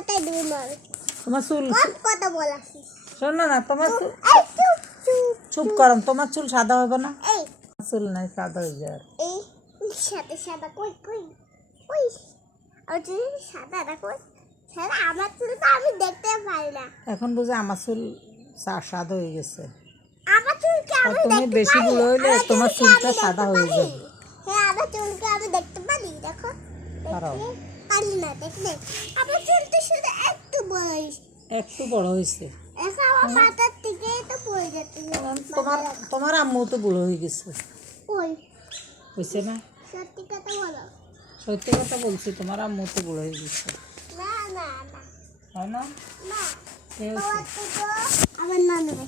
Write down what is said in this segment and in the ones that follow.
মাথায় দিবি না তোমার চুল কথা বলাছি শোনো না তোমার চুল এই চুপ করো তোমার চুল সাদা হবে না এই চুল নাই সাদা হয়ে যায় এই সাদা সাদা কই কই কই আর তুই সাদা কই সাদা আমার চুল তো আমি দেখতে পারি না এখন বুঝে আমার চুল সাদা হয়ে গেছে আমার চুলকে আর আমি তুমি দেখতে বেশি পারি বুড়ো হইলে আমার তোমার চুলকে চুলটা আমি সাদা দেখতে হয়ে পারি। যাবে হ্যাঁ আমার চুলকে আমি দেখতে পারি দেখো পারো। পারি না দেখলে আমার চুলটা শুধু একটু বয়স একটু বড় হয়েছে এখন আমার মাথার থেকে তো পড়ে যাচ্ছে তোমার তোমার আম্মু তো বুড়ো হয়ে গেছে ওই হয়েছে না সত্যি কথা বলো সত্যি কথা বলছি তোমার আম্মু তো বুড়ো হয়ে গেছে না না না হয় না না কে হয়েছে? তোমার তো আমার নানু রে।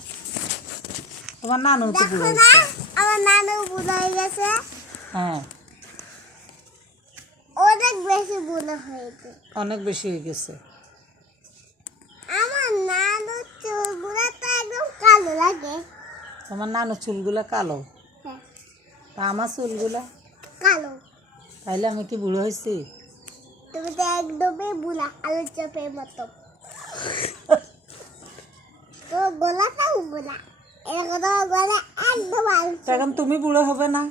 তোমার নানু তো দেখো বুড়ো না হয়েছে আমার নানু বুড়ো হয়ে গেছে হ্যাঁ অনেক বেশি বুড়ো হয়েছে অনেক বেশি হয়ে গেছে আমার নানু চুলগুলো তো একদম কালো লাগে তোমার নানু চুলগুলা কালো হ্যাঁ তা আমার চুলগুলা কালো তাইলে আমি কি বুড়ো হয়েছি তুমি তো একদমই বুড়া আলু চপের মতো তো গোলাটাও বুড়া এরকম গলা একদম আলু তা এখন তুমি বুড়ো হবে না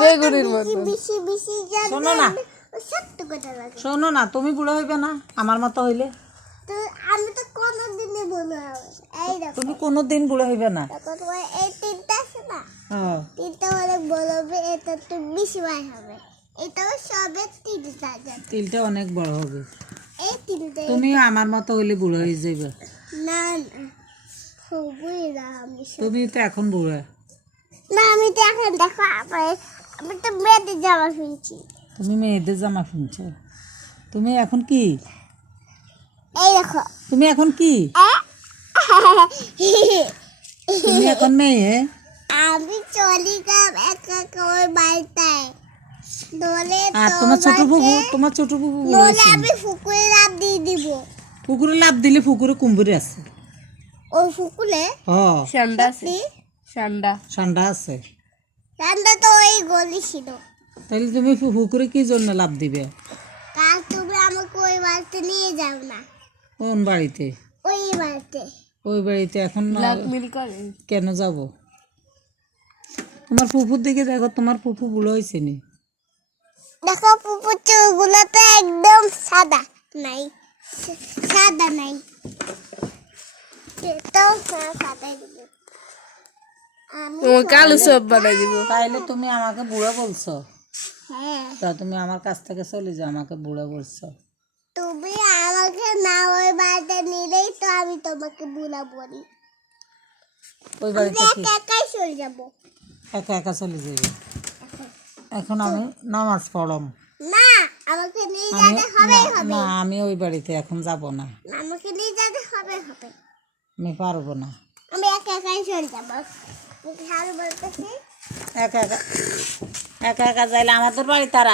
বেগুনের মতো বেশি বেশি শোনো না সত্য কথা লাগে শোনো না তুমি বুড়ো হইবে না আমার মতো হইলে তো আমি তো কোনোদিনই বুড়ো হবে এই দেখো তুমি কোনোদিন বুড়ো হইবে না দেখো তোমার এই তিনটা আছে না হ্যাঁ তিনটা অনেক বড় হবে এটা তো বেশি বার হবে এটাও সবে তিনটা আছে তিলটা অনেক বড় হবে এই তিনটে তুমি আমার মতো হইলে বুড়ো হয়ে যাবে না না খুবই না আমি তুমি তো এখন বুড়ো না আমি তো এখন দেখো আমি তো মেয়েদের জামা কিনছি তুমি মেয়েদের জামা কিনছো তুমি এখন কি এই দেখো তুমি এখন কি তুমি এখন মেয়ে আমি চলি গেলাম একা একা ওই বাড়িটায় নলে আর তোমার ছোট বুবু বুড়ো নলে হয়েছে আমি পুকুরে লাভ দিয়ে দিব পুকুরে লাভ দিলে পুকুরে কুম্ভরে আছে ওই পুকুরে হ্যাঁ ঠান্ডা আছে ঠান্ডা আছে ঠান্ডা তো ওই গলি ছিল তাহলে তুমি পুকুরে কি জন্য লাভ দিবে কাল তুমি আমাকে ওই বাড়িতে নিয়ে যাও না কোন বাড়িতে ওই বাড়িতে ওই বাড়িতে এখন ব্ল্যাকমেল করে কেন যাব তোমার ফুফুর দিকে দেখো তোমার ফুফু বুড়ো হয়েছে নি দেখো পুকুর চুলগুলো তো একদম সাদা নাই সাদা নাই তো সাদাই দিব আমি তোমার কালো সব বানাই দিব তাইলে তুমি আমাকে বুড়ো বলছো হ্যাঁ তা তুমি আমার কাছ থেকে চলে যাও আমাকে বুড়ো বলছো তুমি আমাকে না ওই বাড়িতে নিলেই তো আমি তোমাকে বুড়া বলি ওই বাড়িতে কি একা একাই চলে যাবো একা একা চলে যাবে এখন আমি নামাজ পড়ম না আমাকে নিয়ে আমি যেতে হবে না আমি ওই বাড়িতে এখন যাব না আমাকে নিয়ে যেতে হবে আমি পারবো না আমি একা একাই চলে যাবো হাল বলতেছি একা একা একা একা যাইলে আমাদের বাড়িতে আর